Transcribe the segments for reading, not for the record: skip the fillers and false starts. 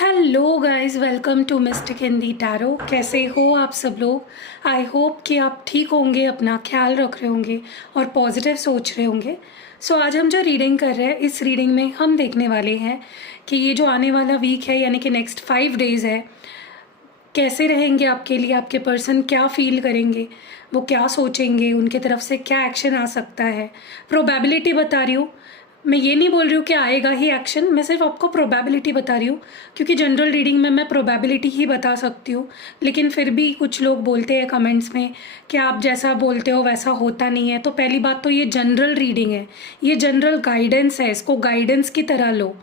Hello guys, welcome to mystic Hindi tarot. कैसे हो आप सब लोग। आई होप कि आप ठीक होंगे, अपना ख्याल रख रहे होंगे और पॉजिटिव सोच रहे होंगे। सो आज हम जो रीडिंग कर रहे हैं, इस रीडिंग में हम देखने वाले हैं कि ये जो आने वाला वीक है, यानी कि नेक्स्ट 5 डेज़ है, कैसे रहेंगे आपके लिए। आपके पर्सन क्या फील करेंगे, वो क्या सोचेंगे, उनके तरफ से क्या एक्शन आ सकता है। प्रोबेबिलिटी बता रही हूँ, मैं ये नहीं बोल रही हूँ कि आएगा ही एक्शन, मैं सिर्फ आपको प्रोबेबिलिटी बता रही हूँ, क्योंकि जनरल रीडिंग में मैं प्रोबेबिलिटी ही बता सकती हूँ। लेकिन फिर भी कुछ लोग बोलते हैं कमेंट्स में कि आप जैसा बोलते हो वैसा होता नहीं है। तो पहली बात तो ये जनरल रीडिंग है, ये जनरल गाइडेंस है, इसको गाइडेंस की तरह लो।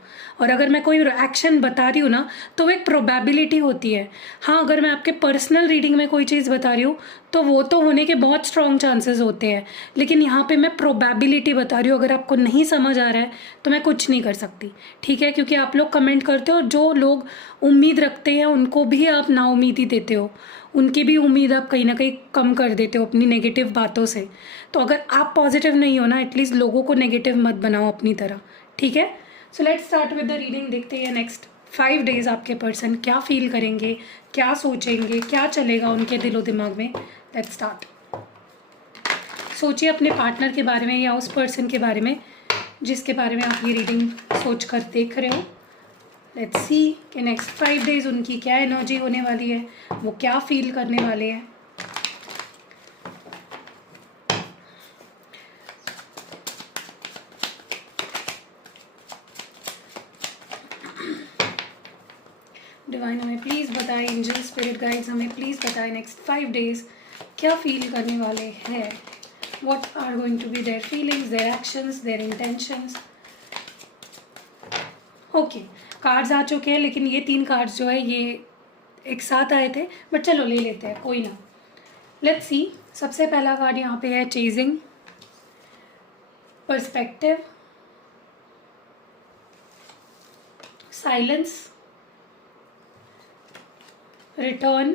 और अगर मैं कोई एक्शन बता रही हूँ ना, तो वो एक प्रोबेबिलिटी होती है। हाँ, अगर मैं आपके पर्सनल रीडिंग में कोई चीज़ बता रही हूँ तो वो तो होने के बहुत स्ट्रॉन्ग चांसेस होते हैं, लेकिन यहाँ पे मैं प्रोबेबिलिटी बता रही हूँ। अगर आपको नहीं समझ आ रहा है तो मैं कुछ नहीं कर सकती, ठीक है। क्योंकि आप लोग कमेंट करते हो, जो लोग उम्मीद रखते हैं उनको भी आप नाउम्मीदी देते हो, उनकी भी उम्मीद आप कहीं ना कहीं कम कर देते हो अपनी नेगेटिव बातों से। तो अगर आप पॉजिटिव नहीं हो ना, एटलीस्ट लोगों को नेगेटिव मत बनाओ अपनी तरह, ठीक है। So let's start with the reading. देखते हैं नेक्स्ट 5 डेज़ आपके पर्सन क्या फील करेंगे, क्या सोचेंगे, क्या चलेगा उनके दिलो दिमाग में। Let's start. सोचिए अपने पार्टनर के बारे में या उस पर्सन के बारे में जिसके बारे में आप ये रीडिंग सोच कर देख रहे हो। लेट्स सी कि नेक्स्ट 5 डेज़ उनकी क्या एनर्जी होने वाली है, वो क्या फील करने वाले हैं। डिवाइन हमें प्लीज़ बताएं, एंजल स्पिरिट गाइड्स हमें प्लीज़ बताएं नेक्स्ट 5 डेज़ क्या फील करने वाले हैं। What are going to be their feelings, their actions, their intentions. Okay, cards आ चुके हैं, लेकिन ये 3 कार्ड्स जो है ये एक साथ आए थे, बट चलो ले लेते हैं, कोई ना। Let's see. सबसे पहला कार्ड यहाँ पे है chasing, perspective, silence, return,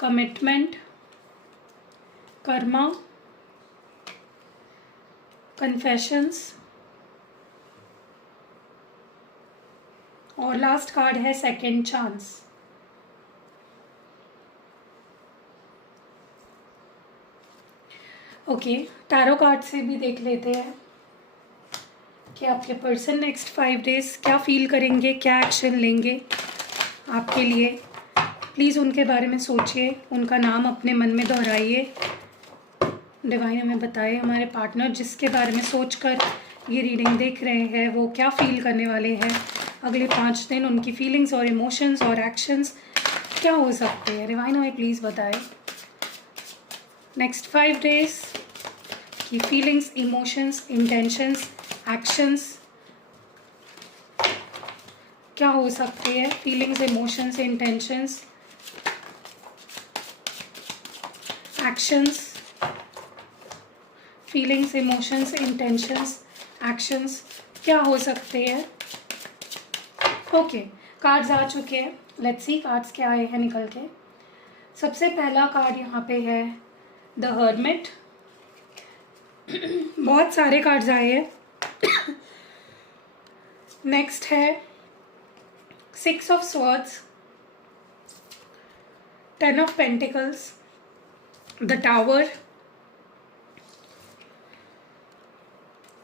commitment, Karma, confessions और लास्ट कार्ड है second chance. Okay, tarot card से भी देख लेते हैं कि आपके पर्सन नेक्स्ट 5 डेज़ क्या फील करेंगे, क्या एक्शन लेंगे आपके लिए। प्लीज़ उनके बारे में सोचिए, उनका नाम अपने मन में दोहराइए। डिवाइन हमें बताए हमारे पार्टनर जिसके बारे में सोचकर ये रीडिंग देख रहे हैं वो क्या फील करने वाले हैं अगले 5 दिन। उनकी फीलिंग्स और इमोशंस और एक्शंस क्या हो सकते हैं। डिवाइन हमें प्लीज़ बताए नेक्स्ट 5 डेज़ की फीलिंग्स, इमोशंस, इंटेंशंस, एक्शंस क्या हो सकते हैं। Feelings, emotions, intentions, actions, feelings, emotions, intentions, actions क्या हो सकते हैं। ओके, कार्ड्स आ चुके हैं। लेट्स सी कार्ड्स क्या आए हैं निकल के। सबसे पहला कार्ड यहाँ पे है द हर्मिट। बहुत सारे कार्ड्स आए हैं। नेक्स्ट है 6 of swords, 10 of pentacles, the tower,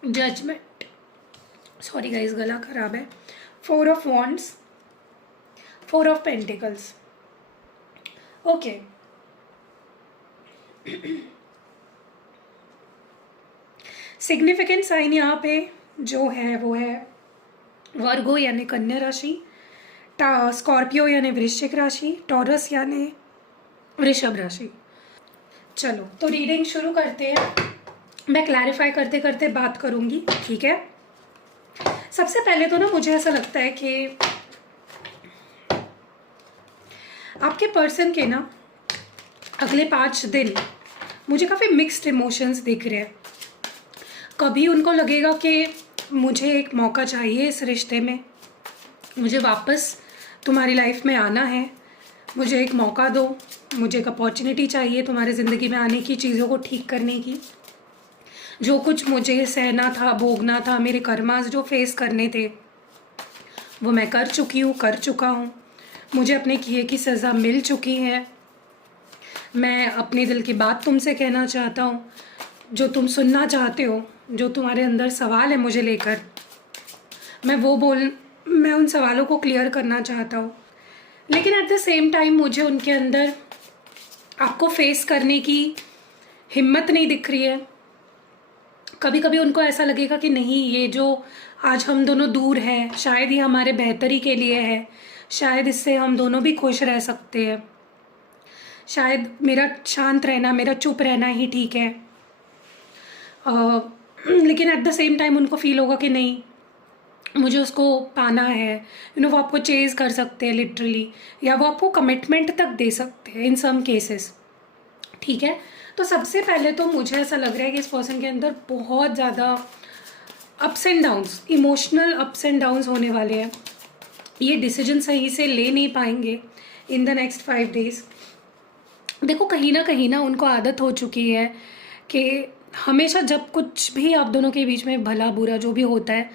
judgement, sorry guys गला खराब है, 4 of wands, 4 of pentacles. Okay, significant sign यहाँ पे जो है वो है वर्गो यानी कन्या राशि, स्कॉर्पियो यानी वृश्चिक राशि, टॉरस यानी वृषभ राशि। चलो तो रीडिंग शुरू करते हैं। मैं क्लैरिफाई करते करते बात करूँगी, ठीक है। सबसे पहले तो ना मुझे ऐसा लगता है कि आपके पर्सन के ना अगले 5 दिन मुझे काफ़ी मिक्स्ड इमोशंस दिख रहे हैं। कभी उनको लगेगा कि मुझे एक मौका चाहिए इस रिश्ते में, मुझे वापस तुम्हारी लाइफ में आना है, मुझे एक मौका दो, मुझे एक अपॉर्चुनिटी चाहिए तुम्हारी ज़िंदगी में आने की, चीज़ों को ठीक करने की। जो कुछ मुझे सहना था, भोगना था, मेरे कर्मास जो फेस करने थे वो मैं कर चुकी हूँ, कर चुका हूँ। मुझे अपने किए की सज़ा मिल चुकी है। मैं अपने दिल की बात तुमसे कहना चाहता हूँ, जो तुम सुनना चाहते हो, जो तुम्हारे अंदर सवाल है मुझे लेकर, मैं उन सवालों को क्लियर करना चाहता हूँ। लेकिन एट द सेम टाइम मुझे उनके अंदर आपको फेस करने की हिम्मत नहीं दिख रही है। कभी कभी उनको ऐसा लगेगा कि नहीं, ये जो आज हम दोनों दूर हैं, शायद ये हमारे बेहतरी के लिए है, शायद इससे हम दोनों भी खुश रह सकते हैं, शायद मेरा शांत रहना, मेरा चुप रहना ही ठीक है। लेकिन एट द सेम टाइम उनको फील होगा कि नहीं, मुझे उसको पाना है। वो आपको चेज़ कर सकते हैं लिटरली, या वो आपको कमिटमेंट तक दे सकते हैं इन सम केसेस, ठीक है। तो सबसे पहले तो मुझे ऐसा लग रहा है कि इस पर्सन के अंदर बहुत ज़्यादा ups and downs, emotional ups and downs होने वाले हैं। ये डिसीजन सही से ले नहीं पाएंगे इन द नेक्स्ट 5 डेज़। देखो, कहीं ना उनको आदत हो चुकी है कि हमेशा जब कुछ भी आप दोनों के बीच में भला बुरा जो भी होता है,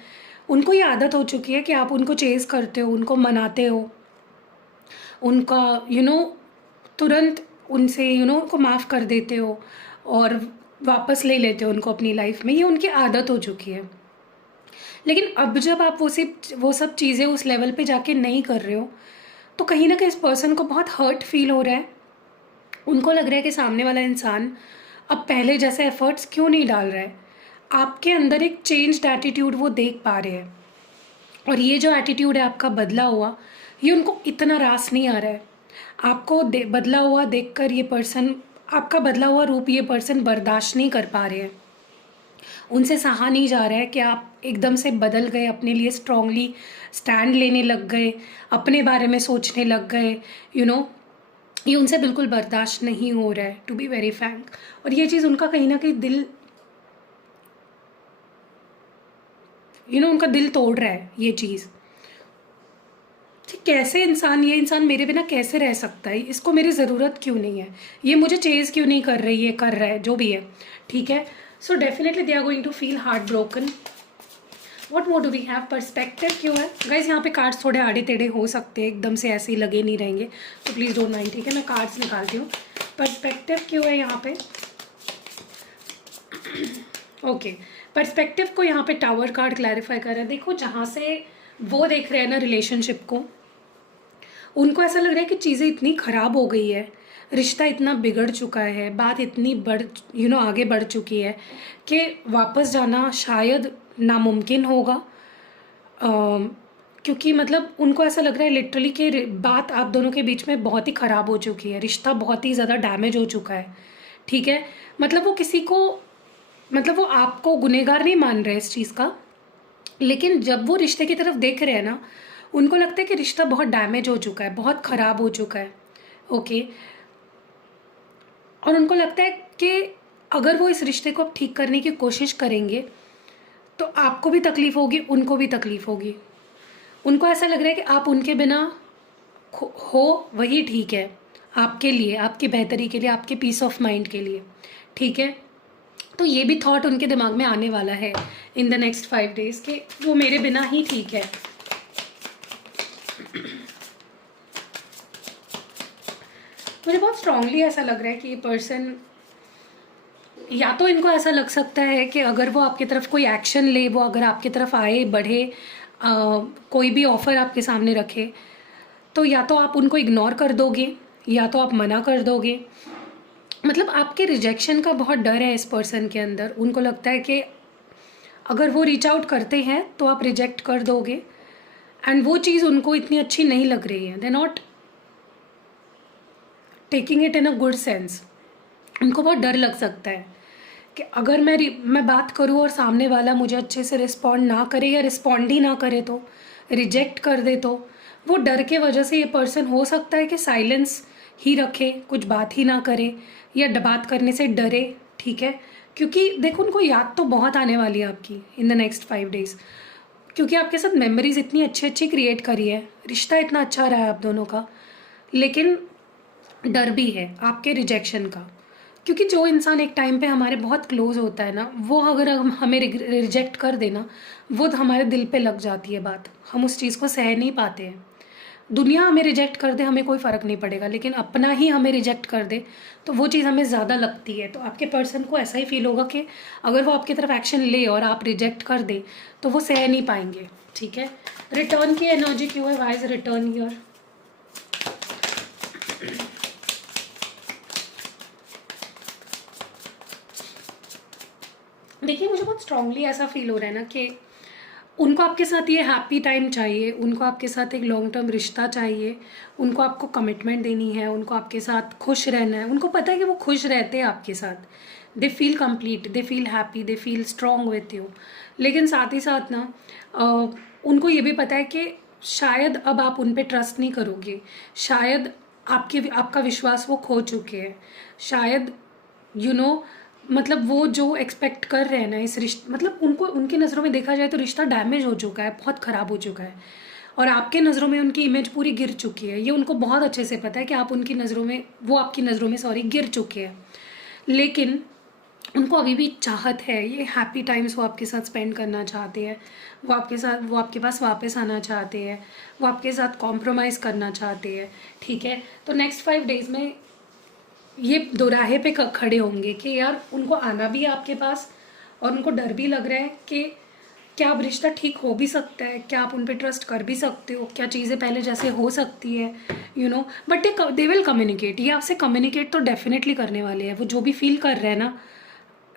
उनको ये आदत हो चुकी है कि आप उनको चेज़ करते हो, उनको मनाते हो, उनका तुरंत उनसे उनको माफ़ कर देते हो और वापस ले लेते हो उनको अपनी लाइफ में। ये उनकी आदत हो चुकी है। लेकिन अब जब आप वो सब चीज़ें उस लेवल पे जाके नहीं कर रहे हो, तो कहीं ना कहीं इस पर्सन को बहुत हर्ट फील हो रहा है। उनको लग रहा है कि सामने वाला इंसान अब पहले जैसे एफर्ट्स क्यों नहीं डाल रहा है। आपके अंदर एक चेंज्ड एटीट्यूड वो देख पा रहे हैं, और ये जो एटीट्यूड है आपका बदला हुआ, ये उनको इतना रास नहीं आ रहा है। आपको बदला हुआ देखकर ये पर्सन, आपका बदला हुआ रूप ये पर्सन बर्दाश्त नहीं कर पा रहे हैं। उनसे सहा नहीं जा रहा है कि आप एकदम से बदल गए, अपने लिए स्ट्रांगली स्टैंड लेने लग गए, अपने बारे में सोचने लग गए। ये उनसे बिल्कुल बर्दाश्त नहीं हो रहा है, टू बी वेरी फ्रैंक। और ये चीज़ उनका कहीं ना कहीं दिल उनका दिल तोड़ रहा है ये चीज़। कैसे ये इंसान मेरे बिना कैसे रह सकता है, इसको मेरी ज़रूरत क्यों नहीं है, ये मुझे चेज़ क्यों नहीं कर रही है, कर रहा है, जो भी है, ठीक है। So definitely they are going to feel heart broken. What more do we have? Perspective क्यों है गाइज? यहाँ पे कार्ड्स थोड़े आड़े टेढ़े हो सकते हैं, एकदम से ऐसे ही लगे नहीं रहेंगे, तो प्लीज़ डोंट माइंड, ठीक है। मैं कार्ड्स निकालती हूँ। पर्सपेक्टिव क्यों है यहाँ पे? ओके, पर्सपेक्टिव को यहाँ पे टावर कार्ड क्लैरिफाई कर रहा है। देखो, जहाँ से वो देख रहे हैं ना रिलेशनशिप को, उनको ऐसा लग रहा है कि चीज़ें इतनी ख़राब हो गई है, रिश्ता इतना बिगड़ चुका है, बात इतनी आगे बढ़ चुकी है कि वापस जाना शायद नामुमकिन होगा। क्योंकि मतलब उनको ऐसा लग रहा है लिटरली कि बात आप दोनों के बीच में बहुत ही ख़राब हो चुकी है, रिश्ता बहुत ही ज़्यादा डैमेज हो चुका है, ठीक है। मतलब वो आपको गुनहगार नहीं मान रहे इस चीज़ का, लेकिन जब वो रिश्ते की तरफ देख रहे हैं ना, उनको लगता है कि रिश्ता बहुत डैमेज हो चुका है, बहुत ख़राब हो चुका है, ओके। और उनको लगता है कि अगर वो इस रिश्ते को अब ठीक करने की कोशिश करेंगे तो आपको भी तकलीफ़ होगी, उनको भी तकलीफ़ होगी। उनको ऐसा लग रहा है कि आप उनके बिना हो वही ठीक है, आपके लिए, आपकी बेहतरी के लिए, आपके पीस ऑफ माइंड के लिए, ठीक है। तो ये भी थॉट उनके दिमाग में आने वाला है इन द नेक्स्ट 5 डेज़ कि वो मेरे बिना ही ठीक है। मुझे बहुत स्ट्रांगली ऐसा लग रहा है कि ये पर्सन, या तो इनको ऐसा लग सकता है कि अगर वो आपकी तरफ कोई एक्शन ले, वो अगर आपकी तरफ आए, बढ़े, कोई भी ऑफ़र आपके सामने रखे, तो या तो आप उनको इग्नोर कर दोगे या तो आप मना कर दोगे। मतलब आपके रिजेक्शन का बहुत डर है इस पर्सन के अंदर। उनको लगता है कि अगर वो रीच आउट करते हैं तो आप रिजेक्ट कर दोगे, एंड वो चीज़ उनको इतनी अच्छी नहीं लग रही है। They not taking it in a good sense. उनको बहुत डर लग सकता है कि अगर मैं बात करूँ और सामने वाला मुझे अच्छे से रिस्पॉन्ड ना करे, या रिस्पॉन्ड ही ना करे, तो रिजेक्ट कर दे, तो वो डर के वजह से ये पर्सन हो सकता है कि साइलेंस ही रखे, कुछ बात ही ना करे, या बात करने से डरे, ठीक है। क्योंकि देखो, उनको याद तो बहुत आने वाली है आपकी इन द नेक्स्ट 5 डेज़, क्योंकि आपके साथ मेमोरीज इतनी अच्छी क्रिएट करी है, रिश्ता इतना अच्छा रहा है आप दोनों का, लेकिन डर भी है आपके रिजेक्शन का। क्योंकि जो इंसान एक टाइम पे हमारे बहुत क्लोज होता है ना, वो अगर हम हमें रिजेक्ट कर देना, वो तो हमारे दिल पे लग जाती है बात, हम उस चीज़ को सह नहीं पाते हैं। दुनिया हमें रिजेक्ट कर दे हमें कोई फ़र्क नहीं पड़ेगा, लेकिन अपना ही हमें रिजेक्ट कर दे तो वो चीज़ हमें ज़्यादा लगती है। तो आपके पर्सन को ऐसा ही फील होगा कि अगर वो आपकी तरफ एक्शन ले और आप रिजेक्ट कर दे तो वो सह नहीं पाएंगे। ठीक है, रिटर्न की एनर्जी क्यों है, व्हाई इज रिटर्न हियर? देखिए, मुझे बहुत स्ट्रांगली ऐसा फील हो रहा है ना कि उनको आपके साथ ये हैप्पी टाइम चाहिए, उनको आपके साथ एक लॉन्ग टर्म रिश्ता चाहिए, उनको आपको कमिटमेंट देनी है, उनको आपके साथ खुश रहना है। उनको पता है कि वो खुश रहते हैं आपके साथ, they feel complete, they feel happy, they feel strong with you. लेकिन साथ ही साथ ना उनको ये भी पता है कि शायद अब आप उन पर ट्रस्ट नहीं करोगे, शायद आपका विश्वास वो खो चुके हैं, शायद मतलब वो जो एक्सपेक्ट कर रहे हैं ना इस रिश्ते, मतलब उनको उनकी नज़रों में देखा जाए तो रिश्ता डैमेज हो चुका है, बहुत ख़राब हो चुका है, और आपके नज़रों में उनकी इमेज पूरी गिर चुकी है। ये उनको बहुत अच्छे से पता है कि आप उनकी नज़रों में, वो आपकी नज़रों में सॉरी गिर चुके हैं। लेकिन उनको अभी भी चाहत है, ये हैप्पी टाइम्स वो आपके साथ स्पेंड करना चाहते हैं, वो आपके पास वापस आना चाहते हैं, वो आपके साथ कॉम्प्रोमाइज़ करना चाहते हैं। ठीक है, तो नेक्स्ट 5 डेज़ में ये दोराहे पे खड़े होंगे कि यार उनको आना भी है आपके पास, और उनको डर भी लग रहा है कि क्या अब रिश्ता ठीक हो भी सकता है, क्या आप उन पे ट्रस्ट कर भी सकते हो, क्या चीज़ें पहले जैसे हो सकती है, बट दे विल कम्युनिकेट, ये आपसे कम्युनिकेट तो डेफिनेटली करने वाले हैं। वो जो भी फील कर रहे हैं ना,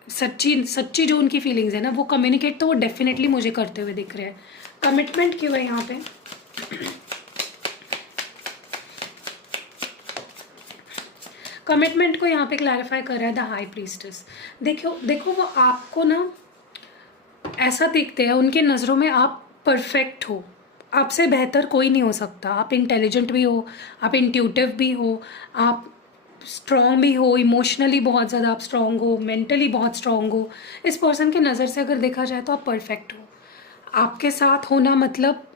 सच्ची सच्ची जो उनकी फीलिंग्स है ना, वो कम्युनिकेट तो वो डेफिनेटली मुझे करते हुए दिख रहे हैं। कमिटमेंट क्यों है यहाँ पे? कमिटमेंट को यहाँ पे क्लैरिफाई कर रहा है द हाई प्रीस्टेस। देखो वो आपको ना ऐसा देखते हैं, उनके नज़रों में आप परफेक्ट हो, आपसे बेहतर कोई नहीं हो सकता। आप इंटेलिजेंट भी हो, आप इंट्यूटिव भी हो, आप स्ट्रॉन्ग भी हो, इमोशनली बहुत ज़्यादा आप स्ट्रॉन्ग हो, मेंटली बहुत स्ट्रॉन्ग हो। इस पर्सन की नज़र से अगर देखा जाए तो आप परफेक्ट हो। आपके साथ होना मतलब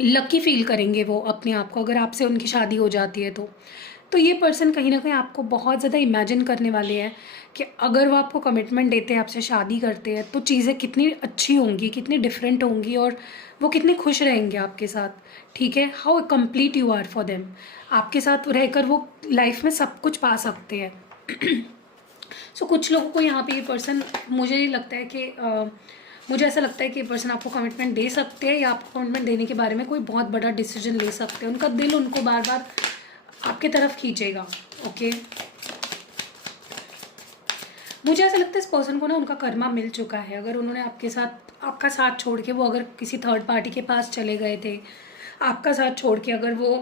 लकी फील करेंगे वो अपने आप को, अगर आपसे उनकी शादी हो जाती है तो ये पर्सन कहीं ना कहीं आपको बहुत ज़्यादा इमेजिन करने वाले हैं कि अगर वो आपको कमिटमेंट देते हैं, आपसे शादी करते हैं, तो चीज़ें कितनी अच्छी होंगी, कितनी डिफरेंट होंगी, और वो कितने खुश रहेंगे आपके साथ। ठीक है, how complete you are for them. आपके साथ रहकर वो लाइफ में सब कुछ पा सकते हैं। सो कुछ लोगों को यहाँ पे ये पर्सन, मुझे लगता है कि मुझे ऐसा लगता है कि ये पर्सन आपको कमिटमेंट दे सकते हैं, या आपको कमिटमेंट देने के बारे में कोई बहुत बड़ा डिसीजन ले सकते हैं। उनका दिल उनको बार बार आपके तरफ खींचेगा। ओके, मुझे ऐसा लगता है इस पर्सन को ना उनका कर्मा मिल चुका है। अगर उन्होंने आपका साथ छोड़ के वो अगर किसी थर्ड पार्टी के पास चले गए थे, आपका साथ छोड़ के अगर वो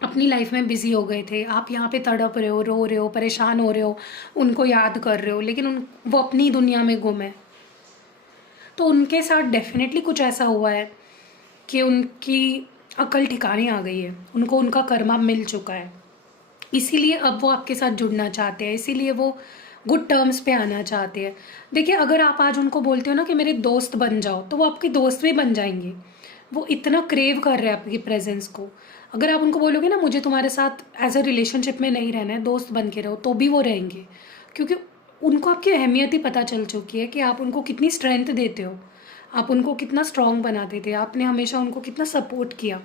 अपनी लाइफ में बिजी हो गए थे, आप यहाँ पे तड़प रहे हो, रो रहे हो, परेशान हो रहे हो, उनको याद कर रहे हो, लेकिन वो अपनी दुनिया में गुम है, तो उनके साथ डेफिनेटली कुछ ऐसा हुआ है कि उनकी अकल ठिकाने आ गई है, उनको उनका कर्मा मिल चुका है, इसीलिए अब वो आपके साथ जुड़ना चाहते हैं, इसीलिए वो गुड टर्म्स पे आना चाहते हैं। देखिए, अगर आप आज उनको बोलते हो ना कि मेरे दोस्त बन जाओ, तो वो आपके दोस्त भी बन जाएंगे। वो इतना क्रेव कर रहे हैं आपकी प्रेजेंस को। अगर आप उनको बोलोगे ना मुझे तुम्हारे साथ एज अ रिलेशनशिप में नहीं रहना है, दोस्त बन के रहो, तो भी वो रहेंगे, क्योंकि उनको आपकी अहमियत ही पता चल चुकी है कि आप उनको कितनी स्ट्रेंथ देते हो, आप उनको कितना स्ट्रॉन्ग बनाते थे, आपने हमेशा उनको कितना सपोर्ट किया।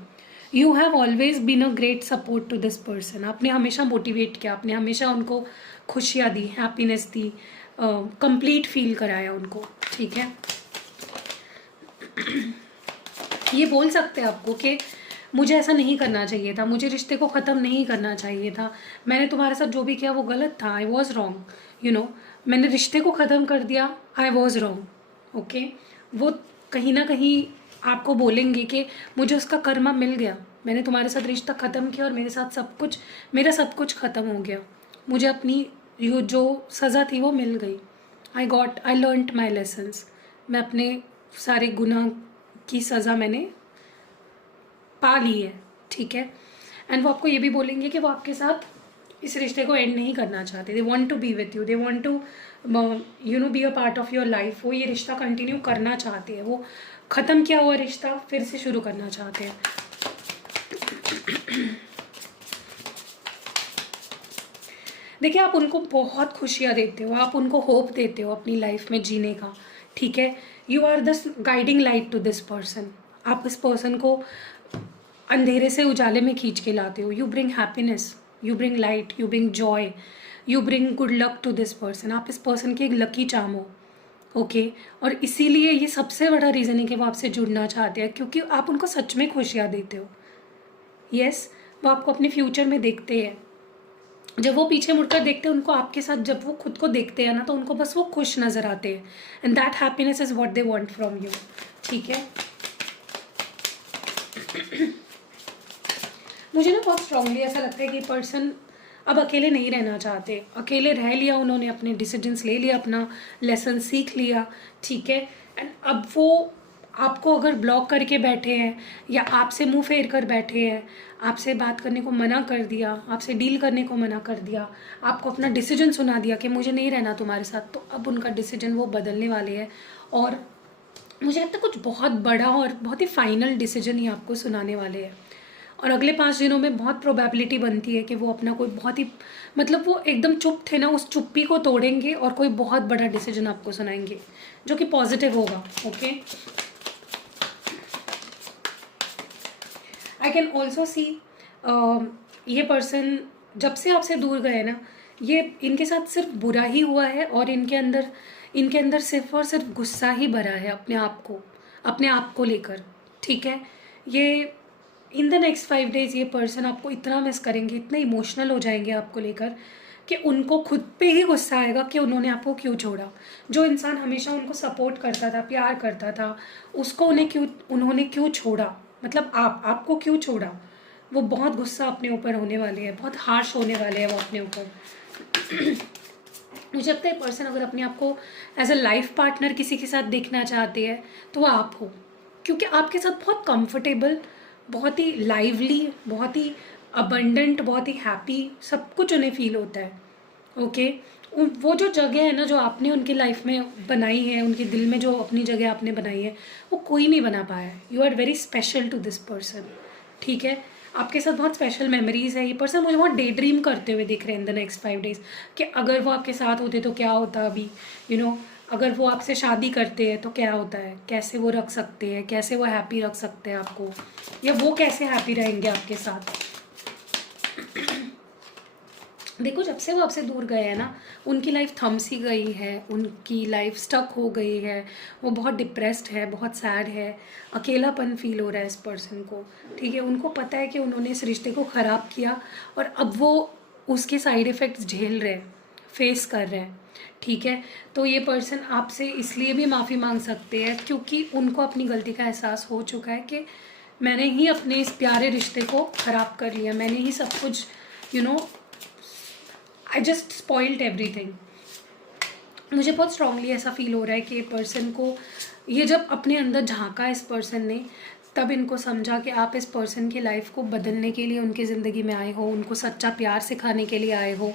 You have always been a great support to this person. आपने हमेशा मोटिवेट किया, आपने हमेशा उनको खुशियाँ दी, हैप्पीनेस दी, कंप्लीट फील कराया उनको। ठीक है, ये बोल सकते हैं आपको कि मुझे ऐसा नहीं करना चाहिए था, मुझे रिश्ते को ख़त्म नहीं करना चाहिए था, मैंने तुम्हारे साथ जो भी किया वो गलत था, आई वॉज रॉन्ग, मैंने रिश्ते को ख़त्म कर दिया, आई वॉज रॉन्ग। ओके, वो कहीं ना कहीं आपको बोलेंगे कि मुझे उसका कर्मा मिल गया, मैंने तुम्हारे साथ रिश्ता ख़त्म किया और मेरा सब कुछ ख़त्म हो गया, मुझे अपनी जो सज़ा थी वो मिल गई, आई लर्नड माई लेसन्स, मैं अपने सारे गुनाह की सज़ा मैंने पा ली है। ठीक है, एंड वो आपको ये भी बोलेंगे कि वो आपके साथ इस रिश्ते को एंड नहीं करना चाहते, they want to be with you, they want to be a part of your life. वो ये रिश्ता कंटिन्यू करना चाहते हैं, वो ख़त्म किया हुआ रिश्ता फिर से शुरू करना चाहते हैं। देखिए, आप उनको बहुत खुशियाँ देते हो, आप उनको होप देते हो अपनी लाइफ में जीने का, ठीक है। You are the guiding light to this person. आप इस पर्सन को अंधेरे से उजाले में खींच के लाते हो। You bring happiness, you bring light, you bring joy, you bring good luck to this person. आप इस पर्सन की एक लकी चार्म हो, ओके। और इसीलिए ये सबसे बड़ा रीज़न है कि वो आपसे जुड़ना चाहते हैं, क्योंकि आप उनको सच में खुशियाँ देते हो। यस, वो आपको अपने फ्यूचर में देखते हैं। जब वो पीछे मुड़कर देखते हैं उनको आपके साथ, जब वो खुद को देखते हैं ना, तो उनको बस वो खुश नज़र आते हैं। And that happiness is what they want from you, ठीक है। मुझे ना बहुत स्ट्रांगली ऐसा लगता है कि पर्सन अब अकेले नहीं रहना चाहते। अकेले रह लिया उन्होंने, अपने डिसीजंस ले लिया, अपना लेसन सीख लिया, ठीक है। एंड अब वो आपको अगर ब्लॉक करके बैठे हैं या आपसे मुंह फेर कर बैठे हैं, आपसे बात करने को मना कर दिया, आपसे डील करने को मना कर दिया, आपको अपना डिसीजन सुना दिया कि मुझे नहीं रहना तुम्हारे साथ, तो अब उनका डिसीजन वो बदलने वाले हैं। और मुझे लगता है कुछ बहुत बड़ा और बहुत ही फाइनल डिसीजन ही आपको सुनाने वाले हैं। और अगले 5 दिनों में बहुत प्रोबेबिलिटी बनती है कि वो अपना कोई बहुत ही, मतलब वो एकदम चुप थे ना, उस चुप्पी को तोड़ेंगे और कोई बहुत बड़ा डिसीजन आपको सुनाएंगे जो कि पॉजिटिव होगा, okay. I can also see ये पर्सन जब से आपसे दूर गए ना, ये इनके साथ सिर्फ बुरा ही हुआ है और इनके अंदर सिर्फ और सिर्फ गुस्सा ही भरा है अपने आप को लेकर, ठीक है। ये इन द नेक्स्ट 5 डेज ये पर्सन आपको इतना मिस करेंगे, इतने इमोशनल हो जाएंगे आपको लेकर कि उनको खुद पे ही गुस्सा आएगा कि उन्होंने आपको क्यों छोड़ा। जो इंसान हमेशा उनको सपोर्ट करता था, प्यार करता था, उसको उन्होंने क्यों छोड़ा, मतलब आपको क्यों छोड़ा। वो बहुत गुस्सा अपने ऊपर होने वाले हैं, बहुत हार्श होने वाले हैं वो अपने ऊपर। मुझे लगता है पर्सन अगर अपने आप को एज अ लाइफ पार्टनर किसी के साथ देखना चाहते हैं तो वो आप हो, क्योंकि आपके साथ बहुत कंफर्टेबल, बहुत ही लाइवली, बहुत ही अबंडेंट, बहुत ही हैप्पी सब कुछ उन्हें फील होता है, ओके। वो जो जगह है ना जो आपने उनकी लाइफ में बनाई है, उनके दिल में जो अपनी जगह आपने बनाई है, वो कोई नहीं बना पाया है। You are very special to this person, ठीक है। आपके साथ बहुत स्पेशल मेमोरीज है। ये पर्सन मुझे बहुत डे ड्रीम करते हुए दिख रहे हैं इन द नेक्स्ट 5 डेज कि अगर वो आपके साथ होते तो क्या होता अभी, यू नो अगर वो आपसे शादी करते हैं तो क्या होता है, कैसे वो रख सकते हैं, कैसे वो हैप्पी रख सकते हैं आपको, या वो कैसे हैप्पी रहेंगे आपके साथ। देखो, जब से वो आपसे दूर गए हैं ना, उनकी लाइफ थम सी गई है, उनकी लाइफ स्टक हो गई है, वो बहुत डिप्रेस्ड है, बहुत सैड है, अकेलापन फील हो रहा है इस पर्सन को, ठीक है। उनको पता है कि उन्होंने इस रिश्ते को ख़राब किया और अब वो उसके साइड इफ़ेक्ट्स झेल रहे हैं, फेस कर रहे हैं, ठीक है। तो ये पर्सन आपसे इसलिए भी माफ़ी मांग सकते हैं क्योंकि उनको अपनी गलती का एहसास हो चुका है कि मैंने ही अपने इस प्यारे रिश्ते को ख़राब कर लिया, मैंने ही सब कुछ, आई जस्ट स्पॉइल्ड एवरीथिंग। मुझे बहुत स्ट्रांगली ऐसा फील हो रहा है कि ये पर्सन को, ये जब अपने अंदर झांका इस पर्सन ने, तब इनको समझा कि आप इस पर्सन की लाइफ को बदलने के लिए उनकी ज़िंदगी में आए हो, उनको सच्चा प्यार सिखाने के लिए आए हो,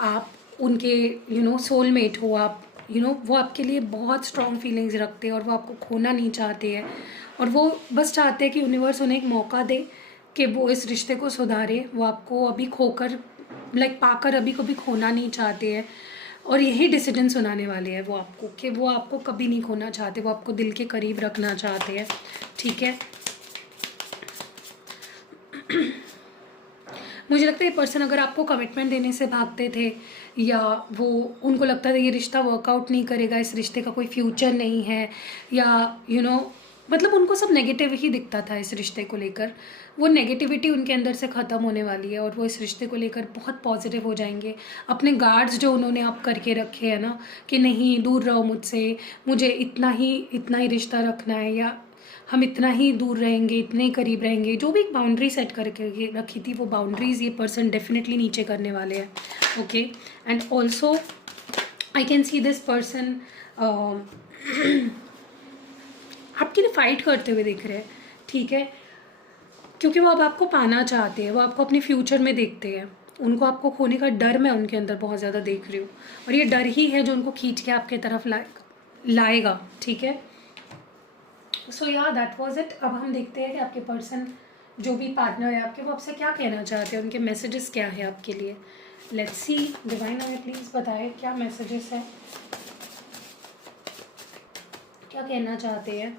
आप उनके सोलमेट हो, आप वो आपके लिए बहुत स्ट्रॉन्ग फीलिंग्स रखते हैं और वो आपको खोना नहीं चाहते हैं। और वो बस चाहते हैं कि यूनिवर्स उन्हें एक मौका दे कि वो इस रिश्ते को सुधारे। वो आपको अभी खोकर पाकर अभी कभी खोना नहीं चाहते हैं और यही डिसीजन सुनाने वाले हैं वो आपको कि वो आपको कभी नहीं खोना चाहते, वो आपको दिल के करीब रखना चाहते हैं, ठीक है। मुझे लगता है ये पर्सन अगर आपको कमिटमेंट देने से भागते थे या वो उनको लगता था ये रिश्ता वर्कआउट नहीं करेगा, इस रिश्ते का कोई फ्यूचर नहीं है, या मतलब उनको सब नेगेटिव ही दिखता था इस रिश्ते को लेकर, वो नेगेटिविटी उनके अंदर से ख़त्म होने वाली है और वो इस रिश्ते को लेकर बहुत पॉजिटिव हो जाएंगे। अपने गार्ड्स जो उन्होंने आप करके रखे हैं ना कि नहीं दूर रहो मुझसे, मुझे इतना ही रिश्ता रखना है, या हम इतना ही दूर रहेंगे, इतने ही करीब रहेंगे, जो भी एक बाउंड्री सेट करके रखी थी वो बाउंड्रीज़ ये पर्सन डेफिनेटली नीचे करने वाले हैं, okay. And also I can see this person आपके लिए फाइट करते हुए दिख रहे हैं, ठीक है, क्योंकि वो अब आपको पाना चाहते हैं, वो आपको अपने फ्यूचर में देखते हैं, उनको आपको खोने का डर मैं उनके अंदर बहुत ज़्यादा देख रही हूँ और ये डर ही है जो उनको खींच के आपके तरफ लाएगा, ठीक है। सो या दैट वाज इट। अब हम देखते हैं कि आपके पर्सन जो भी पार्टनर है आपके, वो आपसे क्या कहना चाहते हैं, उनके मैसेजेस क्या है आपके लिए। लेट्स सी, डिवाइन हमें प्लीज़ बताए क्या मैसेजेस है, क्या कहना चाहते हैं।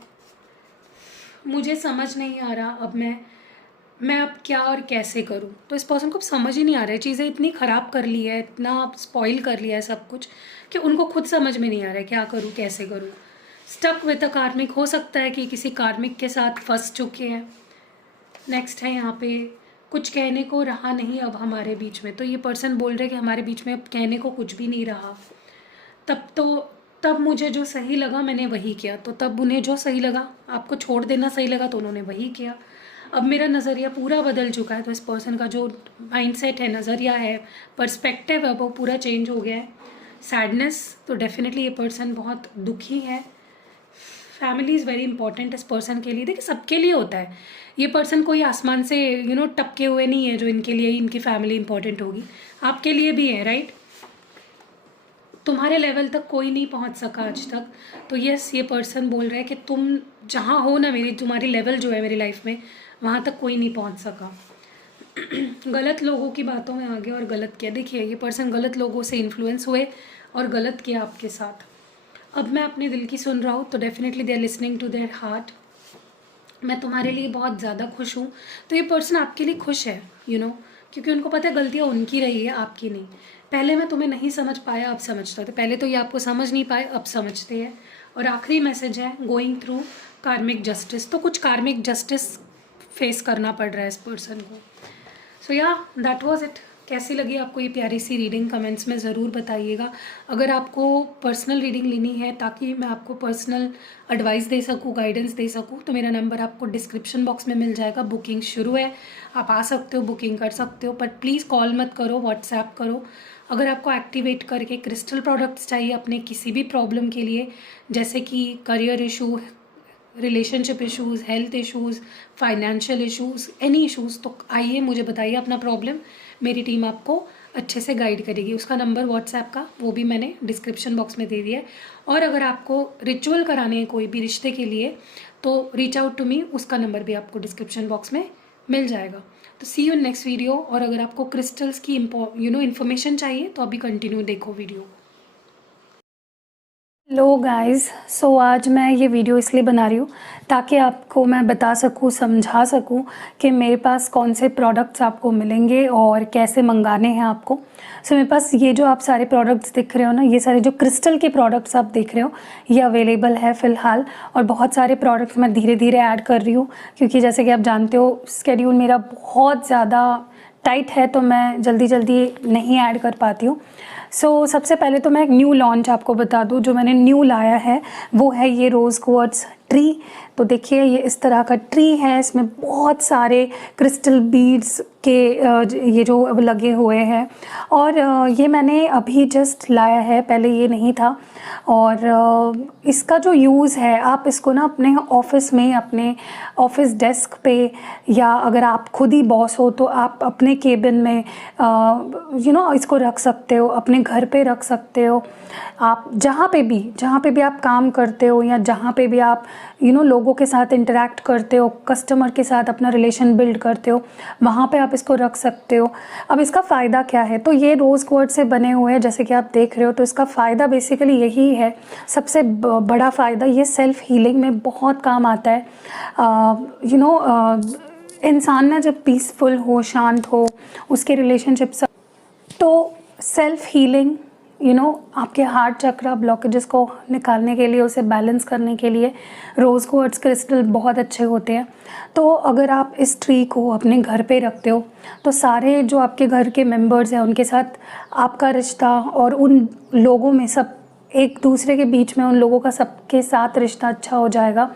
मुझे समझ नहीं आ रहा अब मैं अब क्या और कैसे करूं। तो इस पर्सन को समझ ही नहीं आ रहा है, चीज़ें इतनी ख़राब कर ली है, इतना स्पॉइल कर लिया है सब कुछ कि उनको खुद समझ में नहीं आ रहा है क्या करूं कैसे करूं। स्टक विद अ कार्मिक, हो सकता है कि किसी कार्मिक के साथ फंस चुके हैं। नेक्स्ट है यहाँ पे, कुछ कहने को रहा नहीं अब हमारे बीच में। तो ये पर्सन बोल रहे कि हमारे बीच में अब कहने को कुछ भी नहीं रहा। तब मुझे जो सही लगा मैंने वही किया। तो तब उन्हें जो सही लगा, आपको छोड़ देना सही लगा, तो उन्होंने वही किया। अब मेरा नज़रिया पूरा बदल चुका है। तो इस पर्सन का जो माइंडसेट है, नज़रिया है, पर्सपेक्टिव है, वो पूरा चेंज हो गया है। सैडनेस, तो डेफिनेटली ये पर्सन बहुत दुखी है। फैमिली इज़ वेरी इंपॉर्टेंट इस पर्सन के लिए। देखिए सबके लिए होता है, ये पर्सन कोई आसमान से टपके हुए नहीं है जो इनके लिए इनकी फैमिली इंपॉर्टेंट होगी, आपके लिए भी है, राइट। तुम्हारे लेवल तक कोई नहीं पहुंच सका आज तक। तो यस, ये पर्सन बोल रहा है कि तुम जहाँ हो ना, तुम्हारी लेवल जो है मेरी लाइफ में, वहाँ तक कोई नहीं पहुँच सका। गलत लोगों की बातों में आ गए और गलत किया। देखिए ये पर्सन गलत लोगों से इन्फ्लुएंस हुए और गलत किया आपके साथ। अब मैं अपने दिल की सुन रहा हूँ, तो definitely they are listening to their heart. मैं तुम्हारे लिए बहुत ज़्यादा खुश हूँ। तो ये पर्सन आपके लिए खुश है, क्योंकि उनको पता है गलतियाँ उनकी रही है, आपकी नहीं। पहले मैं तुम्हें नहीं समझ पाया, अब समझता। तो पहले तो ये आपको समझ नहीं पाए, अब समझते हैं। और आखिरी मैसेज है, गोइंग थ्रू कार्मिक जस्टिस। तो कुछ कार्मिक जस्टिस फेस करना पड़ रहा है इस पर्सन को। सो या दैट वाज इट। कैसी लगी आपको ये प्यारी सी रीडिंग, कमेंट्स में ज़रूर बताइएगा। अगर आपको पर्सनल रीडिंग लेनी है ताकि मैं आपको पर्सनल एडवाइस दे सकूँ, गाइडेंस दे सकूँ, तो मेरा नंबर आपको डिस्क्रिप्शन बॉक्स में मिल जाएगा। बुकिंग शुरू है, आप आ सकते हो, बुकिंग कर सकते हो, बट प्लीज़ कॉल मत करो, व्हाट्सएप करो। अगर आपको एक्टिवेट करके क्रिस्टल प्रोडक्ट्स चाहिए अपने किसी भी प्रॉब्लम के लिए, जैसे कि career issue, relationship issues, health issues, financial issues, any issues, तो आइए मुझे बताइए अपना प्रॉब्लम। मेरी टीम आपको अच्छे से गाइड करेगी। उसका नंबर व्हाट्सएप का वो भी मैंने डिस्क्रिप्शन बॉक्स में दे दिया है। और अगर आपको रिचुअल कराने हैं कोई भी रिश्ते के लिए, तो रीच आउट टू मी, उसका नंबर भी आपको डिस्क्रिप्शन बॉक्स में मिल जाएगा। तो सी यू नेक्स्ट वीडियो। और अगर आपको क्रिस्टल्स की इन्फॉर्मेशन चाहिए तो अभी कंटिन्यू देखो वीडियो। हेलो गाइस, सो आज मैं ये वीडियो इसलिए बना रही हूँ ताकि आपको मैं बता सकूँ, समझा सकूँ कि मेरे पास कौन से प्रोडक्ट्स आपको मिलेंगे और कैसे मंगाने हैं आपको। सो मेरे पास ये जो आप सारे प्रोडक्ट्स दिख रहे हो ना, ये सारे जो क्रिस्टल के प्रोडक्ट्स आप देख रहे हो, ये अवेलेबल है फ़िलहाल। और बहुत सारे प्रोडक्ट्स मैं धीरे धीरे ऐड कर रही हूँ, क्योंकि जैसे कि आप जानते हो स्केड्यूल मेरा बहुत ज़्यादा टाइट है, तो मैं जल्दी जल्दी नहीं ऐड कर पाती हूँ। सो सबसे पहले तो मैं एक न्यू लॉन्च आपको बता दूँ। जो मैंने न्यू लाया है वो है ये रोज़ क्वार्ट्ज ट्री। तो देखिए ये इस तरह का ट्री है, इसमें बहुत सारे क्रिस्टल बीड्स के ये जो लगे हुए हैं। और ये मैंने अभी जस्ट लाया है, पहले ये नहीं था। और इसका जो यूज़ है, आप इसको ना अपने ऑफिस में, अपने ऑफिस डेस्क पे, या अगर आप खुद ही बॉस हो तो आप अपने केबिन में इसको रख सकते हो, अपने घर पे रख सकते हो। आप जहाँ पे भी आप काम करते हो, या जहाँ पे भी आप लोगों के साथ इंटरेक्ट करते हो, कस्टमर के साथ अपना रिलेशन बिल्ड करते हो, वहाँ पे आप इसको रख सकते हो। अब इसका फ़ायदा क्या है, तो ये रोज़ क्वार्ट्ज से बने हुए हैं जैसे कि आप देख रहे हो। तो इसका फ़ायदा बेसिकली यही है, सबसे बड़ा फ़ायदा, ये सेल्फ़ हीलिंग में बहुत काम आता है। इंसान ना जब पीसफुल हो, शांत हो, उसके रिलेशनशिप से, तो सेल्फ़ हीलिंग आपके हार्ट चक्रा ब्लॉकेजेस को निकालने के लिए, उसे बैलेंस करने के लिए रोज़ क्वार्ट्ज क्रिस्टल बहुत अच्छे होते हैं। तो अगर आप इस ट्री को अपने घर पे रखते हो, तो सारे जो आपके घर के मेंबर्स हैं उनके साथ आपका रिश्ता, और उन लोगों में सब एक दूसरे के बीच में, उन लोगों का सबके साथ रिश्ता अच्छा हो जाएगा।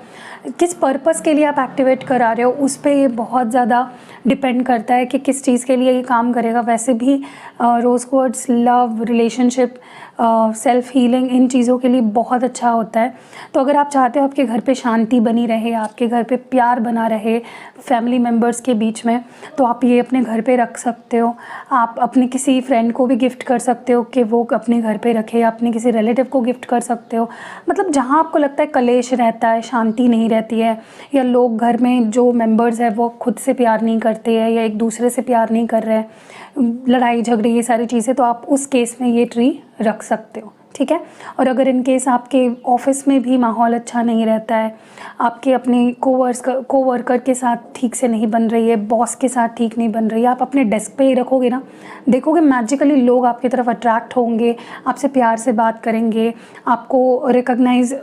किस पर्पस के लिए आप एक्टिवेट करा रहे हो उस पे ये बहुत ज़्यादा डिपेंड करता है कि किस चीज़ के लिए ये काम करेगा। वैसे भी rose quartz love, relationship, self healing, इन चीज़ों के लिए बहुत अच्छा होता है। तो अगर आप चाहते हो आपके घर पे शांति बनी रहे, आपके घर पे प्यार बना रहे फैमिली मेम्बर्स के बीच में, तो आप ये अपने घर पे रख सकते हो। आप अपने किसी फ्रेंड को भी गिफ्ट कर सकते हो कि वो अपने घर पे रखे, या अपने किसी रिलेटिव को गिफ्ट कर सकते हो। मतलब जहाँ आपको लगता है कलेश रहता है, शांति नहीं रहती है, या लोग घर में जो मेंबर्स हैं वो खुद से प्यार नहीं करते हैं या एक दूसरे से प्यार नहीं कर रहे हैं, लड़ाई झगड़े ये सारी चीज़ें, तो आप उस केस में ये ट्री रख सकते हो, ठीक है। और अगर इन केस आपके ऑफिस में भी माहौल अच्छा नहीं रहता है, आपके अपने कोवर्कर के साथ ठीक से नहीं बन रही है, बॉस के साथ ठीक नहीं बन रही है, आप अपने डेस्क पे ही रखोगे ना, देखोगे मैजिकली लोग आपकी तरफ अट्रैक्ट होंगे, आपसे प्यार से बात करेंगे, आपको रिकॉग्नाइज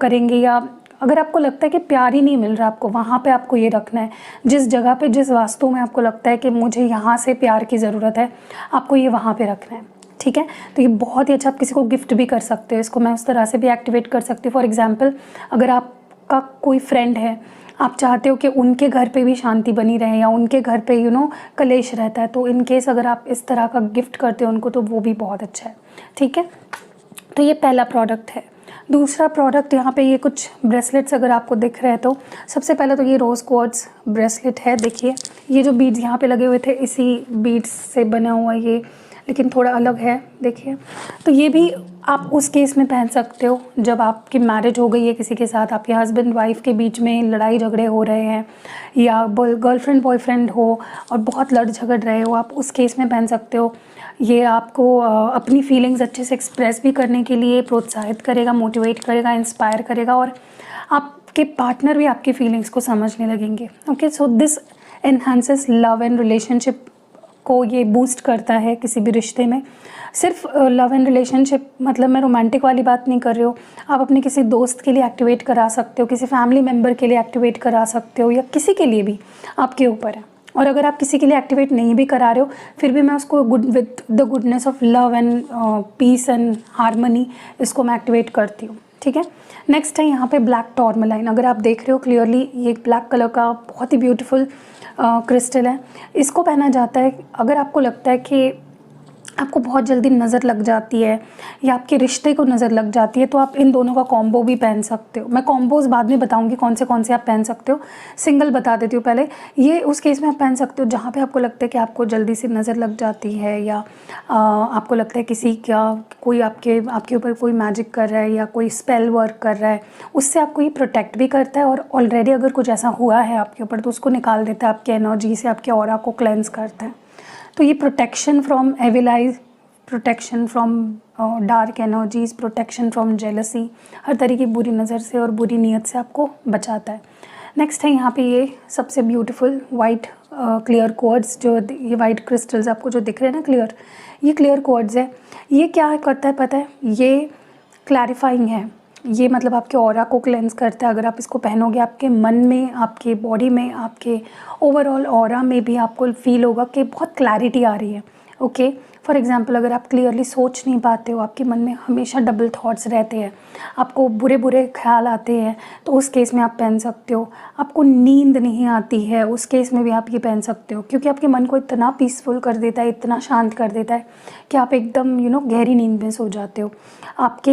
करेंगे। या अगर आपको लगता है कि प्यार ही नहीं मिल रहा आपको, वहाँ पे आपको ये रखना है, जिस जगह पे जिस वास्तु में आपको लगता है कि मुझे यहाँ से प्यार की ज़रूरत है, आपको ये वहाँ पे रखना है, ठीक है। तो ये बहुत ही अच्छा, आप किसी को गिफ्ट भी कर सकते हो, इसको मैं उस तरह से भी एक्टिवेट कर सकती हूँ। फॉर एग्जांपल, अगर आपका कोई फ्रेंड है, आप चाहते हो कि उनके घर पे भी शांति बनी रहे या उनके घर पे कलेश रहता है, तो इन केस अगर आप इस तरह का गिफ्ट करते हो उनको, तो वो भी बहुत अच्छा है, ठीक है। तो ये पहला प्रोडक्ट है। दूसरा प्रोडक्ट, यहाँ पे ये कुछ ब्रेसलेट्स अगर आपको दिख रहे हैं, तो सबसे पहले तो ये रोज़ क्वार्ट्ज ब्रेसलेट है। देखिए ये जो बीड्स यहाँ पे लगे हुए थे, इसी बीड्स से बना हुआ ये, लेकिन थोड़ा अलग है, देखिए। तो ये भी आप उस केस में पहन सकते हो जब आपकी मैरिज हो गई है किसी के साथ, आपके हस्बैंड वाइफ के बीच में लड़ाई झगड़े हो रहे हैं, या गर्लफ्रेंड बॉयफ्रेंड हो और बहुत लड़ झगड़ रहे हो, आप उस केस में पहन सकते हो। ये आपको अपनी फीलिंग्स अच्छे से एक्सप्रेस भी करने के लिए प्रोत्साहित करेगा, मोटिवेट करेगा, इंस्पायर करेगा, और आपके पार्टनर भी आपकी फीलिंग्स को समझने लगेंगे। Okay, so this enhances love and relationship को ये बूस्ट करता है किसी भी रिश्ते में। सिर्फ लव एंड रिलेशनशिप मतलब मैं रोमांटिक वाली बात नहीं कर रही हूँ, आप अपने किसी दोस्त के लिए एक्टिवेट करा सकते हो, किसी फैमिली मेम्बर के लिए एक्टिवेट करा सकते हो, या किसी के लिए भी, आपके ऊपर है। और अगर आप किसी के लिए एक्टिवेट नहीं भी करा रहे हो, फिर भी मैं उसको with the goodness of love and peace and harmony, इसको मैं एक्टिवेट करती हूँ, ठीक है। नेक्स्ट है यहाँ पे ब्लैक टॉर्मलाइन। अगर आप देख रहे हो क्लियरली, ये ब्लैक कलर का बहुत ही ब्यूटीफुल क्रिस्टल है। इसको पहना जाता है अगर आपको लगता है कि आपको बहुत जल्दी नज़र लग जाती है या आपके रिश्ते को नज़र लग जाती है, तो आप इन दोनों का कॉम्बो भी पहन सकते हो। मैं कॉम्बोज बाद में बताऊंगी कौन से आप पहन सकते हो, सिंगल बता देती हूँ पहले। ये उस केस में आप पहन सकते हो जहाँ पे आपको लगता है कि आपको जल्दी से नज़र लग जाती है, या आपको लगता है किसी का कोई आपके ऊपर कोई मैजिक कर रहा है या कोई स्पेल वर्क कर रहा है, उससे आपको ये प्रोटेक्ट भी करता है, और ऑलरेडी अगर कुछ ऐसा हुआ है आपके ऊपर तो उसको निकाल देता है, आपकी एनर्जी से आपके ऑरा को क्लेंस करता है। तो ये protection from evil eyes, protection from dark energies, protection from jealousy, हर तरह की बुरी नज़र से और बुरी नीयत से आपको बचाता है। नेक्स्ट है यहाँ पे ये सबसे ब्यूटीफुल वाइट क्लियर क्वार्ट्ज, जो ये वाइट क्रिस्टल्स आपको जो दिख रहे हैं ना क्लियर, ये क्लियर क्वार्ट्ज है। ये क्या करता है पता है, ये क्लैरिफाइंग है, ये मतलब आपके ऑरा को क्लेंस करता है। अगर आप इसको पहनोगे, आपके मन में, आपके बॉडी में, आपके ओवरऑल ऑरा में भी आपको फील होगा कि बहुत क्लैरिटी आ रही है। ओके, फॉर एग्जांपल, अगर आप क्लियरली सोच नहीं पाते हो, आपके मन में हमेशा डबल थॉट्स रहते हैं, आपको बुरे बुरे ख्याल आते हैं, तो उस केस में आप पहन सकते हो। आपको नींद नहीं आती है, उस केस में भी आप ये पहन सकते हो, क्योंकि आपके मन को इतना पीसफुल कर देता है, इतना शांत कर देता है कि आप एकदम गहरी नींद में सो जाते हो। आपके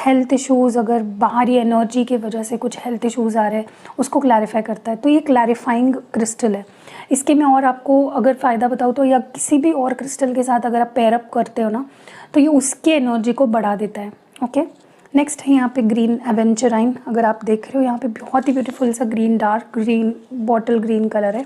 हेल्थ इश्यूज़, अगर बाहरी एनर्जी की वजह से कुछ हेल्थ इश्यूज़ आ रहे हैं, उसको क्लैरिफाई करता है। तो ये क्लैरिफाइंग क्रिस्टल है। इसके मैं और आपको अगर फ़ायदा बताऊँ तो, या किसी भी और क्रिस्टल के साथ अगर आप पेयर अप करते हो ना, तो ये उसकी एनर्जी को बढ़ा देता है। ओके, नेक्स्ट है यहाँ पे ग्रीन एवेंचराइन। अगर आप देख रहे हो यहाँ पे बहुत ही ब्यूटीफुल सा green, dark green, bottle green colour है।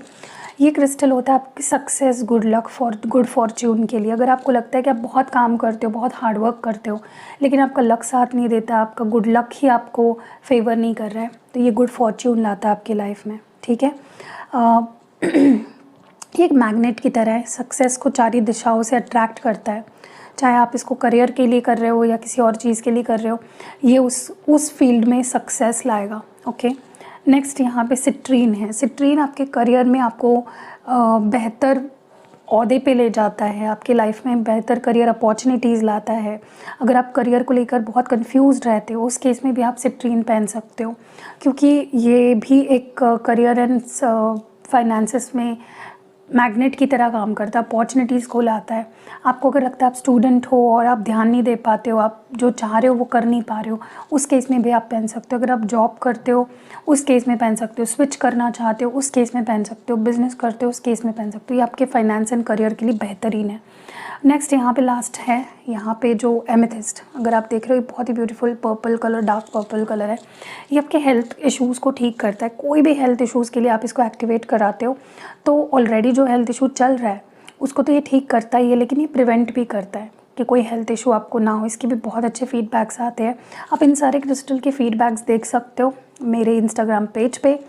ये क्रिस्टल होता है आपकी success, good luck, good Fortune के लिए। अगर आपको लगता है कि आप बहुत काम करते हो, बहुत हार्ड वर्क करते हो, लेकिन आपका लक साथ नहीं देता, आपका गुड लक ही आपको फेवर नहीं कर रहा है, तो ये गुड फॉर्च्यून लाता है आपकी लाइफ में, ठीक है। ये एक मैग्नेट की तरह है, सक्सेस को चारों दिशाओं से अट्रैक्ट करता है। चाहे आप इसको करियर के लिए कर रहे हो या किसी और चीज़ के लिए कर रहे हो, ये उस फील्ड में सक्सेस लाएगा। ओके, नेक्स्ट यहाँ पे सिट्रीन है। सिट्रीन आपके करियर में आपको बेहतर ओहदे पे ले जाता है, आपके लाइफ में बेहतर करियर अपॉर्चुनिटीज़ लाता है। अगर आप करियर को लेकर बहुत कंफ्यूज्ड रहते हो, उस केस में भी आप सिट्रीन पहन सकते हो, क्योंकि ये भी एक करियर एंड फाइनेंसेस में मैग्नेट की तरह काम करता है, अपॉर्चुनिटीज़ को लाता है। आपको अगर लगता है आप स्टूडेंट हो और आप ध्यान नहीं दे पाते हो, आप जो चाह रहे हो वो कर नहीं पा रहे हो, उस केस में भी आप पहन सकते हो। अगर आप जॉब करते हो उस केस में पहन सकते हो, स्विच करना चाहते हो उस केस में पहन सकते हो, बिज़नेस करते हो उस केस में पहन सकते हो। ये आपके फाइनेंस एंड करियर के लिए बेहतरीन है। नेक्स्ट यहाँ पे लास्ट है, यहाँ पे जो एमेथिस्ट, अगर आप देख रहे हो, बहुत ही beautiful purple colour, dark purple colour है। ये आपके हेल्थ इश्यूज़ को ठीक करता है। कोई भी हेल्थ इश्यूज़ के लिए आप इसको एक्टिवेट कराते हो तो ऑलरेडी जो हेल्थ इशू चल रहा है उसको तो ये ठीक करता ही है, लेकिन ये प्रिवेंट भी करता है कि कोई हेल्थ इशू आपको ना हो। इसके भी बहुत अच्छे फीडबैक्स आते हैं। आप इन सारे क्रिस्टल के फीडबैक्स देख सकते हो मेरे इंस्टाग्राम पेज पे,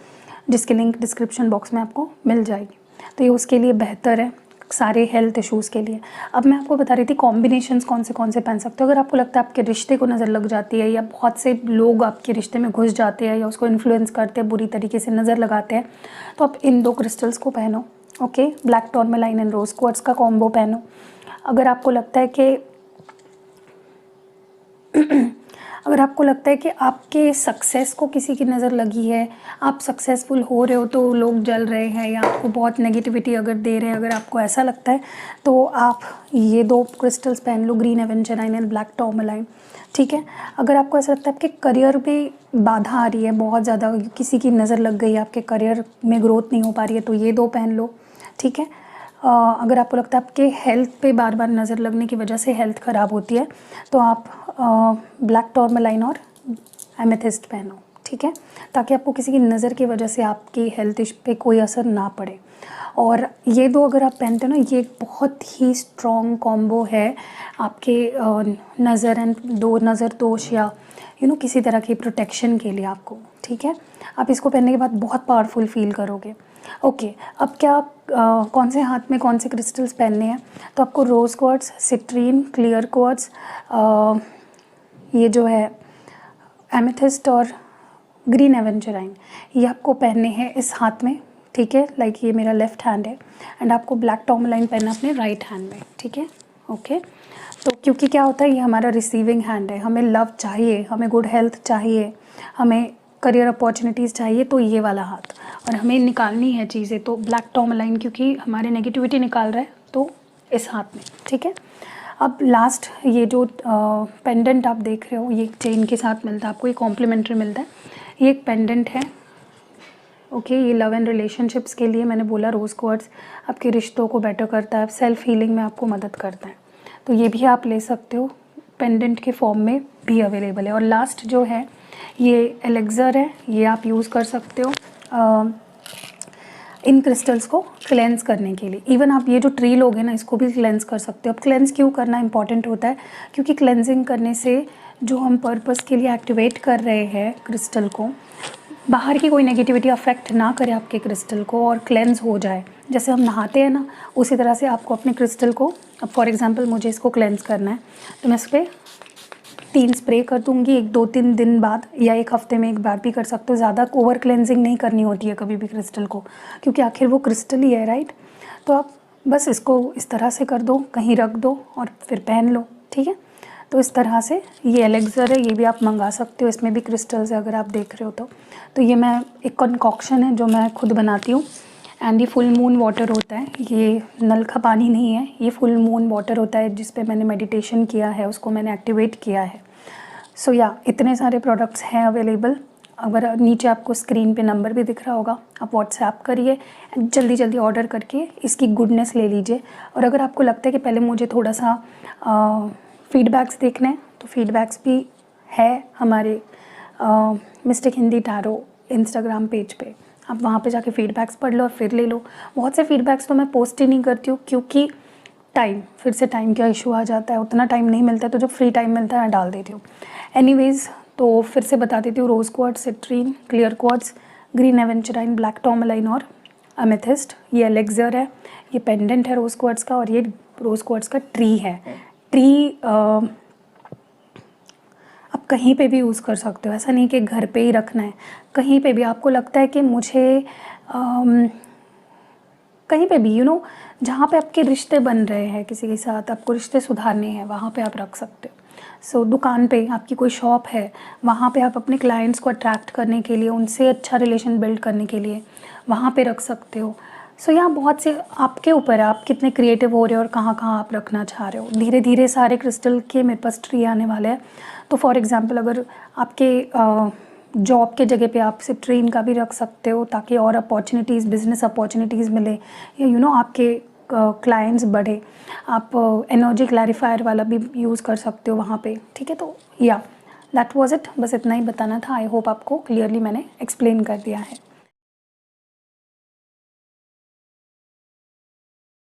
जिसकी लिंक डिस्क्रिप्शन बॉक्स में आपको मिल जाएगी। तो ये उसके लिए बेहतर है, सारे हेल्थ इश्यूज़ के लिए। अब मैं आपको बता रही थी कॉम्बिनेशंस कौन से पहन सकते हो। अगर आपको लगता है आपके रिश्ते को नज़र लग जाती है, या बहुत से लोग आपके रिश्ते में घुस जाते हैं या उसको इन्फ्लुएंस करते हैं, बुरी तरीके से नज़र लगाते हैं, तो आप इन 2 क्रिस्टल्स को पहनो। Okay, black tourmaline and rose quartz का कॉम्बो पहनो। अगर आपको लगता है कि अगर आपको लगता है कि आपके सक्सेस को किसी की नज़र लगी है, आप सक्सेसफुल हो रहे हो तो लोग जल रहे हैं, या आपको बहुत नेगेटिविटी अगर दे रहे हैं, अगर आपको ऐसा लगता है तो आप ये 2 क्रिस्टल्स पहन लो, ग्रीन एवेंजराइन एंड ब्लैक टूरमैलाइन। ठीक है। अगर आपको ऐसा लगता है आपके करियर में बाधा आ रही है बहुत ज़्यादा, किसी की नज़र लग गई है, आपके करियर में ग्रोथ नहीं हो पा रही है, तो ये 2 पहन लो। ठीक है। अगर आपको लगता है आपके हेल्थ पे बार बार नज़र लगने की वजह से हेल्थ ख़राब होती है, तो आप ब्लैक टूरमैलाइन और एमेथिस्ट पहनो। ठीक है, ताकि आपको किसी की नज़र की वजह से आपकी हेल्थ पे कोई असर ना पड़े। और ये 2 अगर आप पहनते हो ना, ये एक बहुत ही स्ट्रॉन्ग कॉम्बो है आपके नज़र एंड नज़र दोष या किसी तरह की प्रोटेक्शन के लिए आपको। ठीक है, आप इसको पहनने के बाद बहुत पावरफुल फील करोगे। ओके, अब क्या कौन से हाथ में कौन से क्रिस्टल्स पहनने हैं, तो आपको रोज़ क्वार्ट्ज, सिट्रीन, क्लियर क्वार्ट्ज, ये जो है एमेथिस्ट और ग्रीन एवेंजराइन, ये आपको पहनने हैं इस हाथ में। ठीक है, लाइक ये मेरा लेफ़्ट हैंड है, एंड आपको ब्लैक टूरमैलाइन पहनना अपने राइट हैंड में। ठीक है, ओके। तो क्योंकि क्या होता है, ये हमारा रिसीविंग हैंड है, हमें लव चाहिए, हमें गुड हेल्थ चाहिए, हमें करियर अपॉर्चुनिटीज़ चाहिए, तो ये वाला हाथ, और हमें निकालनी है चीज़ें, तो ब्लैक टूरमैलाइन क्योंकि हमारे नेगेटिविटी निकाल रहा है, तो इस हाथ में। ठीक है। अब लास्ट ये जो पेंडेंट आप देख रहे हो, ये चेन के साथ मिलता है आपको, ये कॉम्प्लीमेंट्री मिलता है। ये एक पेंडेंट है। ओके, ये लव एंड रिलेशनशिप्स के लिए मैंने बोला, रोज़ क्वार्ट्ज आपके रिश्तों को बेटर करता है, सेल्फ हीलिंग में आपको मदद करता है, तो ये भी आप ले सकते हो, पेंडेंट के फॉर्म में भी अवेलेबल है। और लास्ट जो है ये एलेक्सर है, ये आप यूज़ कर सकते हो इन क्रिस्टल्स को क्लेंस करने के लिए। इवन आप ये जो ट्री लोगे ना, इसको भी क्लेंस कर सकते हो। अब क्लेंस क्यों करना इंपॉर्टेंट होता है, क्योंकि क्लेंजिंग करने से जो हम पर्पस के लिए एक्टिवेट कर रहे हैं क्रिस्टल को, बाहर की कोई नेगेटिविटी अफेक्ट ना करे आपके क्रिस्टल को और क्लेंस हो जाए। जैसे हम नहाते हैं ना, उसी तरह से आपको अपने क्रिस्टल को, अब फॉर एग्जांपल मुझे इसको क्लेंस करना है, तो मैं इस पर 3 स्प्रे कर दूँगी, 1-2-3 दिन बाद, या 1 हफ्ते में एक बार भी कर सकते हो। ज़्यादा ओवर क्लेंजिंग नहीं करनी होती है कभी भी क्रिस्टल को, क्योंकि आखिर वो क्रिस्टल ही है, राइट। तो आप बस इसको इस तरह से कर दो, कहीं रख दो और फिर पहन लो। ठीक है, तो इस तरह से ये एलेक्सर है, ये भी आप मंगा सकते हो, इसमें भी क्रिस्टल्स है अगर आप देख रहे हो तो ये मैं एक कंकॉक्शन है जो मैं खुद बनाती हूँ, एंड ये फुल मून वाटर होता है, ये नल का पानी नहीं है, ये फुल मून वाटर होता है जिस पे मैंने मेडिटेशन किया है, उसको मैंने एक्टिवेट किया है। सो या इतने सारे प्रोडक्ट्स हैं अवेलेबल। अगर नीचे आपको स्क्रीन पे नंबर भी दिख रहा होगा, आप व्हाट्सएप करिए, जल्दी जल्दी ऑर्डर करके इसकी गुडनेस ले लीजिए। और अगर आपको लगता है कि पहले मुझे थोड़ा सा फीडबैक्स देखने हैं, तो फीडबैक्स भी है हमारे mistake Hindi tarot Instagram page पे, आप वहाँ पे जाके फीडबैक्स पढ़ लो और फिर ले लो। बहुत से फीडबैक्स तो मैं पोस्ट ही नहीं करती हूँ, क्योंकि फिर से टाइम का इशू आ जाता है, उतना टाइम नहीं मिलता है, तो जब फ्री टाइम मिलता है मैं डाल देती हूँ। एनीवेज़, तो फिर से बता देती हूँ, rose quartz, citrine, clear quartz, green aventurine, black tourmaline और एमेथिस्ट, ये एलेक्सर है, ये पेंडेंट है रोज़ क्वार्ट्ज का, और ये रोज़ क्वार्ट्ज का ट्री है। ट्री आप कहीं पे भी यूज़ कर सकते हो, ऐसा नहीं कि घर पे ही रखना है, कहीं पे भी आपको लगता है कि मुझे कहीं पे भी जहाँ पे आपके रिश्ते बन रहे हैं किसी के साथ, आपको रिश्ते सुधारने हैं, वहाँ पे आप रख सकते हो। सो दुकान पे आपकी कोई शॉप है, वहाँ पे आप अपने क्लाइंट्स को अट्रैक्ट करने के लिए, उनसे अच्छा रिलेशन बिल्ड करने के लिए वहाँ पे रख सकते हो। सो यहाँ बहुत से आपके ऊपर है, आप कितने क्रिएटिव हो रहे हो और कहाँ कहाँ आप रखना चाह रहे हो। धीरे धीरे सारे क्रिस्टल के मेरे पास ट्री आने वाले हैं। तो फॉर एग्जांपल अगर आपके जॉब के जगह पे आप सिट्रीन का भी रख सकते हो ताकि और अपॉर्चुनिटीज़, बिजनेस अपॉर्चुनिटीज़ मिले, या आपके क्लाइंट्स बढ़े। आप एनर्जी क्लैरिफायर वाला भी यूज़ कर सकते हो वहाँ पे, ठीक है। तो या दैट वाज इट, बस इतना ही बताना था। आई होप आपको क्लियरली मैंने एक्सप्लेन कर दिया है।